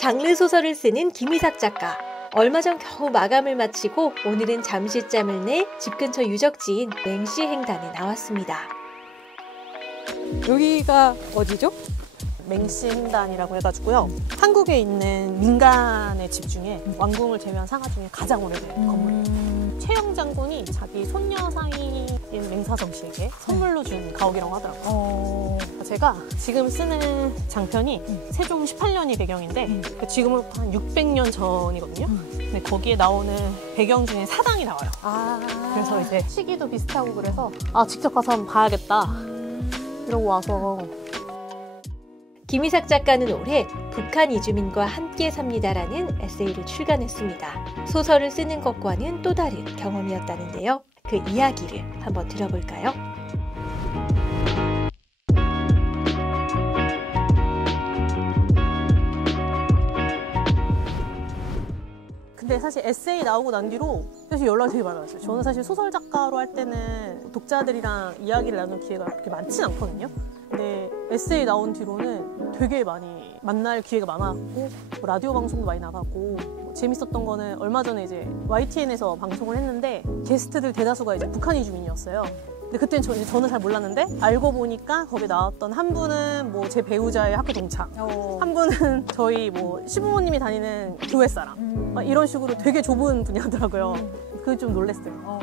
장르 소설을 쓰는 김희삭 작가. 얼마 전 겨우 마감을 마치고 오늘은 잠시짬을 내 집 근처 유적지인 맹시 횡단에 나왔습니다. 여기가 어디죠? 맹시 횡단이라고 해가지고요. 한국에 있는 민간의 집 중에 왕궁을 제외한 상하 중에 가장 오래된 건물이에요. 최영 장군이 자기 손녀 사이인 맹사정 씨에게 선물로 준 가옥이라고 하더라고요. 제가 지금 쓰는 장편이 세종 18년이 배경인데 지금으로부터 한 600년 전이거든요. 근데 거기에 나오는 배경 중에 사당이 나와요. 그래서 이제 시기도 비슷하고 그래서 직접 가서 한번 봐야겠다 이러고 와서. 김희삭 작가는 올해 북한 이주민과 함께 삽니다라는 에세이를 출간했습니다. 소설을 쓰는 것과는 또 다른 경험이었다는데요. 그 이야기를 한번 들어볼까요? 근데 사실 에세이 나오고 난 뒤로 사실 연락이 되게 많았어요. 저는 사실 소설 작가로 할 때는 독자들이랑 이야기를 나눌 기회가 그렇게 많진 않거든요. 근데 에세이 나온 뒤로는 되게 많이 만날 기회가 많았고 라디오 방송도 많이 나가고 재밌었던 거는 얼마 전에 이제 YTN에서 방송을 했는데 게스트들 대다수가 이제 북한 이주민이었어요. 근데 그때는 저는 잘 몰랐는데 알고 보니까 거기 나왔던 한 분은 뭐 제 배우자의 학교 동창, 한 분은 저희 뭐 시부모님이 다니는 교회 사람, 막 이런 식으로 되게 좁은 분야더라고요. 그게 좀 놀랐어요.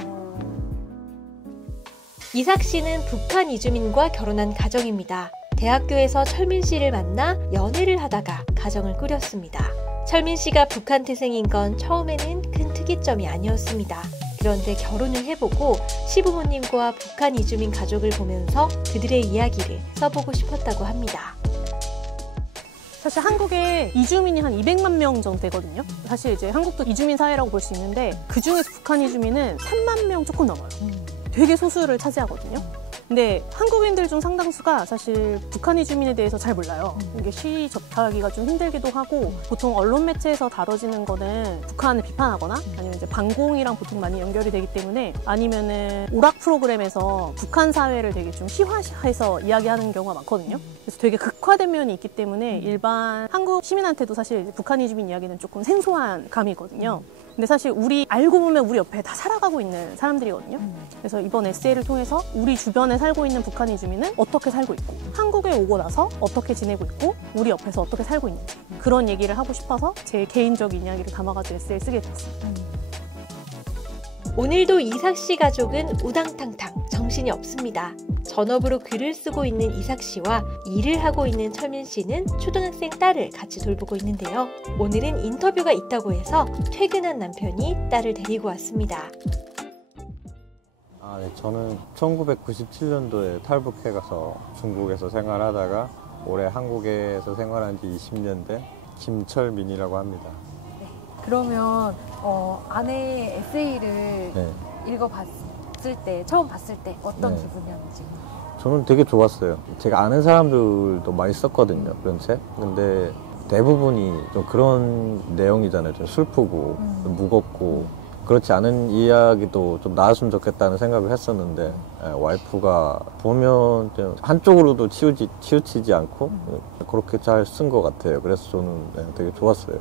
이삭 씨는 북한 이주민과 결혼한 가정입니다. 대학교에서 철민 씨를 만나 연애를 하다가 가정을 꾸렸습니다. 철민 씨가 북한 태생인 건 처음에는 큰 특이점이 아니었습니다. 그런데 결혼을 해보고 시부모님과 북한 이주민 가족을 보면서 그들의 이야기를 써보고 싶었다고 합니다. 사실 한국에 이주민이 한 200만 명 정도 되거든요. 사실 이제 한국도 이주민 사회라고 볼 수 있는데 그 중에서 북한 이주민은 3만 명 조금 넘어요. 되게 소수를 차지하거든요. 근데 한국인들 중 상당수가 사실 북한 이주민에 대해서 잘 몰라요. 이게 시의 접하기가 좀 힘들기도 하고 보통 언론 매체에서 다뤄지는 거는 북한을 비판하거나 아니면 이제 반공이랑 보통 많이 연결이 되기 때문에 아니면은 오락 프로그램에서 북한 사회를 되게 좀 희화해서 이야기하는 경우가 많거든요. 그래서 되게 극화된 면이 있기 때문에 일반 한국 시민한테도 사실 북한 이주민 이야기는 조금 생소한 감이 있거든요. 근데 사실 알고 보면 우리 옆에 다 살아가고 있는 사람들이거든요. 그래서 이번 에세이를 통해서 우리 주변에 살고 있는 북한 이주민은 어떻게 살고 있고 한국에 오고 나서 어떻게 지내고 있고 우리 옆에서 어떻게 살고 있는지 그런 얘기를 하고 싶어서 제 개인적인 이야기를 담아가지고 에세이를 쓰게 됐습니다. 오늘도 이삭 씨 가족은 우당탕탕 정신이 없습니다. 전업으로 글을 쓰고 있는 이삭 씨와 일을 하고 있는 철민 씨는 초등학생 딸을 같이 돌보고 있는데요. 오늘은 인터뷰가 있다고 해서 퇴근한 남편이 딸을 데리고 왔습니다. 네, 저는 1997년도에 탈북해가서 중국에서 생활하다가 올해 한국에서 생활한 지 20년 된 김철민이라고 합니다. 네, 그러면 아내의 에세이를 읽어봤을 때, 처음 봤을 때 어떤 기분이었는지? 저는 되게 좋았어요. 제가 아는 사람들도 많이 썼거든요, 그런 책. 근데 대부분이 좀 그런 내용이잖아요. 좀 슬프고 좀 무겁고 그렇지 않은 이야기도 좀 나왔으면 좋겠다는 생각을 했었는데 와이프가 보면 한쪽으로도 치우치지 않고 그렇게 잘 쓴 것 같아요. 그래서 저는 되게 좋았어요.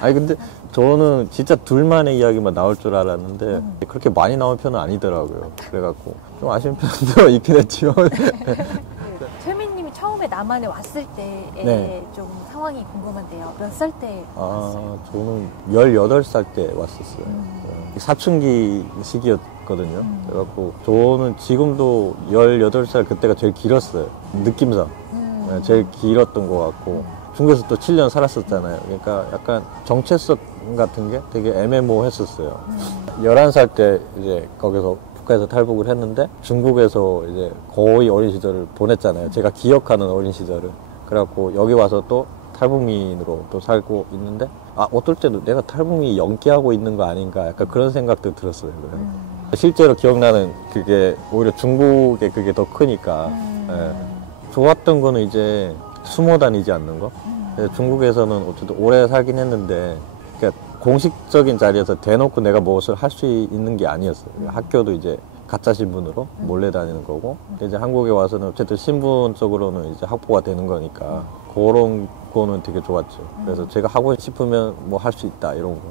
아니 근데 저는 진짜 둘만의 이야기만 나올 줄 알았는데 그렇게 많이 나온 편은 아니더라고요. 그래갖고 좀 아쉬운 편도 있긴 했지만 철민님이 처음에 남한에 왔을 때의 좀 상황이 궁금한데요. 몇 살 때 왔어요? 저는 18살 때 왔었어요. 사춘기 시기였거든요. 그래갖고 저는 지금도 18살 그때가 제일 길었어요. 느낌상 제일 길었던 것 같고 중국에서 또 7년 살았었잖아요. 그러니까 약간 정체성 같은 게 되게 애매모호했었어요. 11살 때 이제 거기서 북한에서 탈북을 했는데 중국에서 이제 거의 어린 시절을 보냈잖아요. 제가 기억하는 어린 시절을. 그래갖고 여기 와서 또 탈북민으로 또 살고 있는데 어떨 때도 내가 탈북민이 연기하고 있는 거 아닌가 약간 그런 생각도 들었어요. 실제로 기억나는 그게 오히려 중국에 그게 더 크니까 좋았던 거는 이제 숨어 다니지 않는 거. 중국에서는 어쨌든 오래 살긴 했는데 그러니까 공식적인 자리에서 대놓고 내가 무엇을 할 수 있는 게 아니었어요. 학교도 이제 가짜 신분으로 몰래 다니는 거고, 이제 한국에 와서는 어쨌든 신분적으로는 이제 확보가 되는 거니까 그런 거는 되게 좋았죠. 그래서 제가 하고 싶으면 뭐 할 수 있다 이런 거.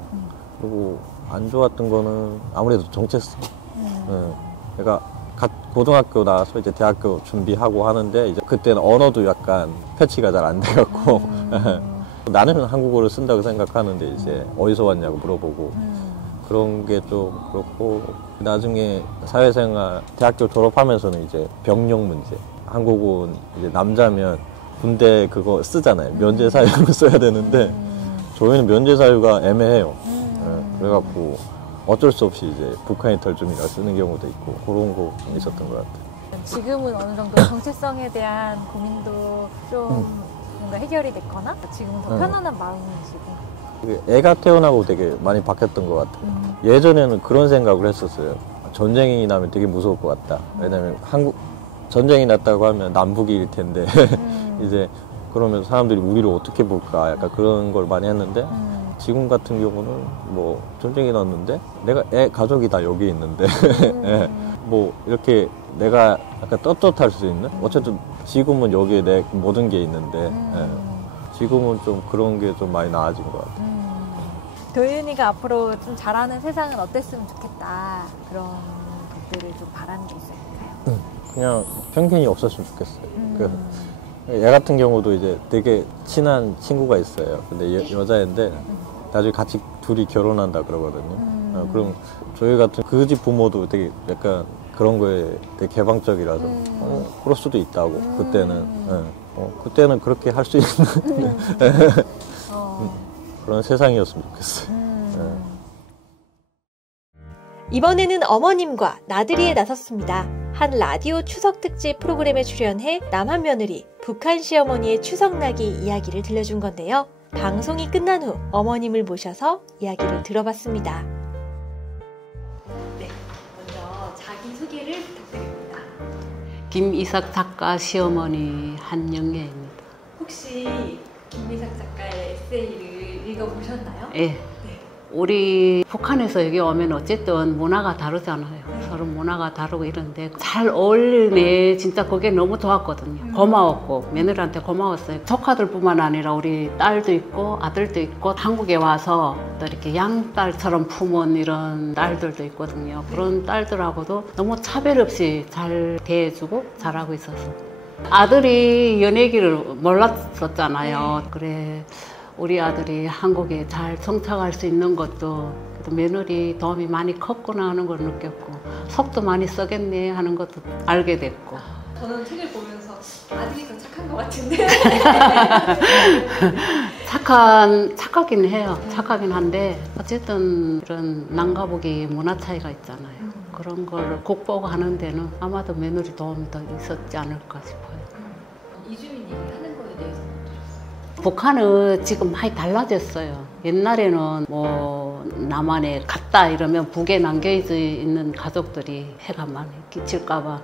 그리고 안 좋았던 거는 아무래도 정체성. 제가 고등학교 나와서 이제 대학교 준비하고 하는데 이제 그때는 언어도 약간 패치가 잘 안 돼갖고 나는 한국어를 쓴다고 생각하는데 이제 어디서 왔냐고 물어보고 그런 게 좀 그렇고, 나중에 사회생활 대학교 졸업하면서는 이제 병력 문제, 한국은 이제 남자면 군대 그거 쓰잖아요. 면제 사유를 써야 되는데 저희는 면제 사유가 애매해요. 그래갖고 어쩔 수 없이 이제 북한이 털좀이라 쓰는 경우도 있고 그런 거 좀 있었던 것 같아요. 지금은 어느 정도 정체성에 대한 고민도 좀 뭔가 해결이 됐거나 지금은 더 편안한 마음이시고. 애가 태어나고 되게 많이 바뀌었던 것 같아요. 예전에는 그런 생각을 했었어요. 전쟁이 나면 되게 무서울 것 같다. 왜냐면 전쟁이 났다고 하면 남북일 텐데 이제 그러면 사람들이 우리를 어떻게 볼까 약간 그런 걸 많이 했는데 지금 같은 경우는 뭐 전쟁이 났는데 내가 가족이 다 여기 있는데 뭐 이렇게 내가 약간 떳떳할 수 있는, 어쨌든 지금은 여기에 내 모든 게 있는데 지금은 좀 그런 게 좀 많이 나아진 것 같아요. 도윤이가 앞으로 좀 잘하는 세상은 어땠으면 좋겠다, 그런 것들을 좀 바라는 게 있을까요? 그냥 편견이 없었으면 좋겠어요. 얘 같은 경우도 이제 되게 친한 친구가 있어요. 근데 여자인데 나중에 같이 둘이 결혼한다 그러거든요. 그럼 저희 같은 그 집 부모도 되게 약간 그런 거에 되게 개방적이라서 그럴 수도 있다고. 그때는 그렇게 할 수 있는 그런 세상이었으면 좋겠어요. 이번에는 어머님과 나들이에 나섰습니다. 한 라디오 추석 특집 프로그램에 출연해 남한 며느리 북한 시어머니의 추석나기 이야기를 들려준 건데요. 방송이 끝난 후 어머님을 모셔서 이야기를 들어봤습니다. 네, 먼저 자기소개를 부탁드립니다. 김이삭 작가 시어머니 한영애입니다. 혹시 김이삭 작가의 에세이를 읽어보셨나요? 예. 우리 북한에서 여기 오면 어쨌든 문화가 다르잖아요. 서로 문화가 다르고 이런데 잘 어울리네. 진짜 그게 너무 좋았거든요. 고마웠고 며느리한테 고마웠어요. 조카들뿐만 아니라 우리 딸도 있고 아들도 있고 한국에 와서 또 이렇게 양딸처럼 품은 이런 딸들도 있거든요. 그런 딸들하고도 너무 차별 없이 잘 대해주고 잘하고 있어서. 아들이 연예기를 몰랐었잖아요. 그래 우리 아들이 한국에 잘 정착할 수 있는 것도 며느리 도움이 많이 컸구나 하는 걸 느꼈고, 속도 많이 써겠네 하는 것도 알게 됐고. 저는 책을 보면서 아들이 더 착한 것 같은데. 착하긴 해요. 착하긴 한데 어쨌든 이런 남과북이 문화 차이가 있잖아요. 그런 걸 극복하는 데는 아마도 며느리 도움이 더 있었지 않을까 싶어요. 이주민 얘기하는 거에 대해서 북한은 지금 많이 달라졌어요. 옛날에는 뭐 남한에 갔다 이러면 북에 남겨져 있는 가족들이 해가 많이 끼칠까봐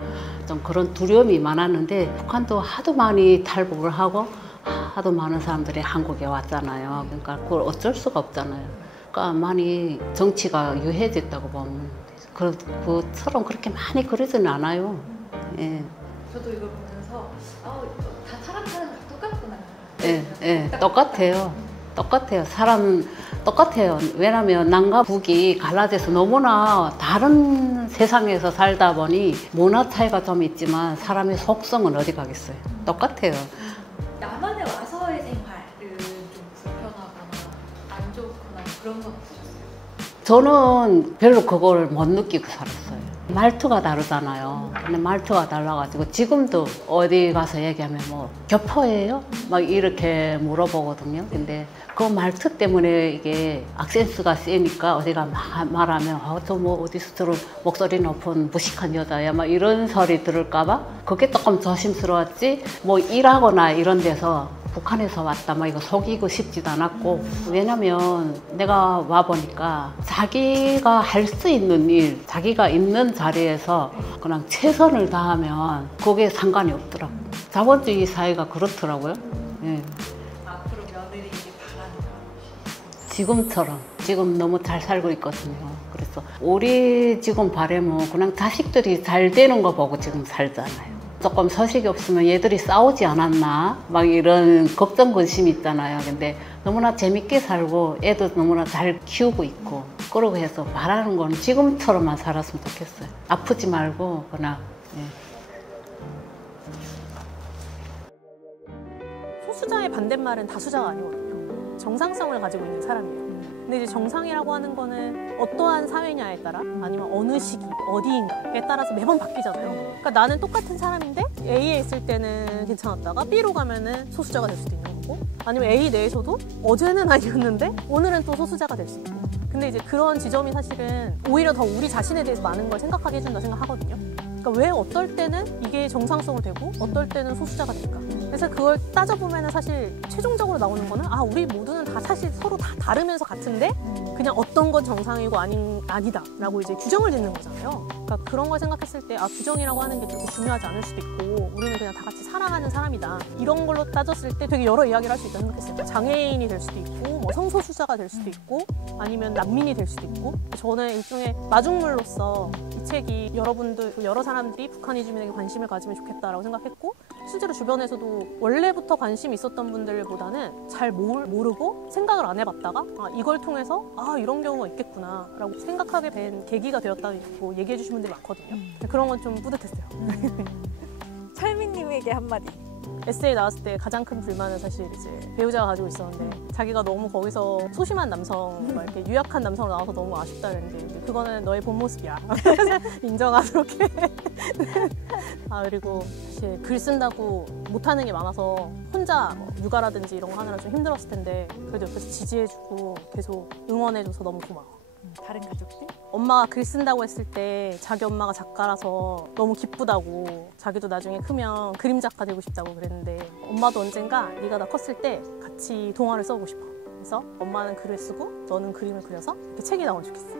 좀 그런 두려움이 많았는데, 북한도 하도 많이 탈북을 하고 하도 많은 사람들이 한국에 왔잖아요. 그러니까 그걸 어쩔 수가 없잖아요. 그러니까 많이 정치가 유해졌다고 보면 그처럼 그렇게 많이 그러지는 않아요. 예. 저도 이걸 보면서 다 사람 사는 거 똑같구나. 예, 똑같아요. 사람 똑같아요. 왜냐면 남과 북이 갈라져서 너무나 다른 세상에서 살다 보니 문화 차이가 좀 있지만 사람의 속성은 어디 가겠어요. 똑같아요. 남한에 와서의 생활은 좀 불편하거나 안 좋거나 그런 건 없으셨어요? 저는 별로 그걸 못 느끼고 살았어요. 말투가 다르잖아요. 근데 말투가 달라가지고 지금도 어디 가서 얘기하면 뭐 교포예요? 막 이렇게 물어보거든요. 근데 그 말투 때문에 이게 악센스가 세니까 어디가 말하면 저 뭐 어디서 들은 목소리 높은 무식한 여자야 막 이런 소리 들을까봐 그게 조금 조심스러웠지, 뭐 일하거나 이런 데서 북한에서 왔다 막 이거 속이고 싶지도 않았고, 왜냐면 내가 와보니까 자기가 할 수 있는 일, 자기가 있는 자리에서 그냥 최선을 다하면 그게 상관이 없더라고요. 자본주의 사회가 그렇더라고요. 예. 앞으로 며느리에게 바라는 거. 지금처럼 지금 너무 잘 살고 있거든요. 그래서 우리 지금 바람은 그냥 자식들이 잘 되는 거 보고 지금 살잖아요. 조금 소식이 없으면 얘들이 싸우지 않았나 막 이런 걱정 근심이 있잖아요. 근데 너무나 재밌게 살고 애도 너무나 잘 키우고 있고 그러고 해서 바라는 건 지금처럼만 살았으면 좋겠어요. 아프지 말고 그냥. 소수자의 반대말은 다수자가 아니거든요. 정상성을 가지고 있는 사람이에요. 근데 이제 정상이라고 하는 거는 어떠한 사회냐에 따라 아니면 어느 시기, 어디인가에 따라서 매번 바뀌잖아요. 그러니까 나는 똑같은 사람인데 A에 있을 때는 괜찮았다가 B로 가면은 소수자가 될 수도 있는 거고 아니면 A 내에서도 어제는 아니었는데 오늘은 또 소수자가 될 수 있고 근데 이제 그런 지점이 사실은 오히려 더 우리 자신에 대해서 많은 걸 생각하게 해준다 생각하거든요. 그러니까 왜 어떨 때는 이게 정상성으로 되고 어떨 때는 소수자가 될까? 그래서 그걸 따져보면 사실 최종적으로 나오는 거는 아 우리 모두는 다 사실 서로 다 다르면서 같은데 그냥 어떤 건 정상이고 아니다 라고 이제 규정을 짓는 거잖아요. 그러니까 그런 걸 생각했을 때 아 규정이라고 하는 게 그렇게 중요하지 않을 수도 있고 우리는 그냥 다 같이 살아가는 사람이다 이런 걸로 따졌을 때 되게 여러 이야기를 할 수 있다고 생각했어요. 장애인이 될 수도 있고 뭐 성소수자가 될 수도 있고 아니면 난민이 될 수도 있고 저는 일종의 마중물로서 이 책이 여러분들 여러 사람들이 북한 이주민에게 관심을 가지면 좋겠다라고 생각했고 실제로 주변에서도 원래부터 관심이 있었던 분들보다는 잘 모르고 생각을 안 해봤다가 아, 이걸 통해서 아 이런 경우가 있겠구나 라고 생각하게 된 계기가 되었다고 얘기해 주신 분들이 많거든요. 그런 건 좀 뿌듯했어요. 철민님에게 한마디. 에세이 나왔을 때 가장 큰 불만은 사실 이제 배우자가 가지고 있었는데 자기가 너무 거기서 소심한 남성, 막 이렇게 유약한 남성으로 나와서 너무 아쉽다 그랬는데 그거는 너의 본 모습이야. 인정하도록 해. 아 그리고 사실 글 쓴다고 못하는 게 많아서 혼자 뭐 육아라든지 이런 거 하느라 좀 힘들었을 텐데 그래도 옆에서 지지해주고 계속 응원해줘서 너무 고마워. 다른 가족들? 엄마가 글 쓴다고 했을 때 자기 엄마가 작가라서 너무 기쁘다고 자기도 나중에 크면 그림 작가 되고 싶다고 그랬는데 엄마도 언젠가 네가 나 컸을 때 같이 동화를 써보고 싶어. 그래서 엄마는 글을 쓰고 너는 그림을 그려서 이렇게 책이 나오면 좋겠어.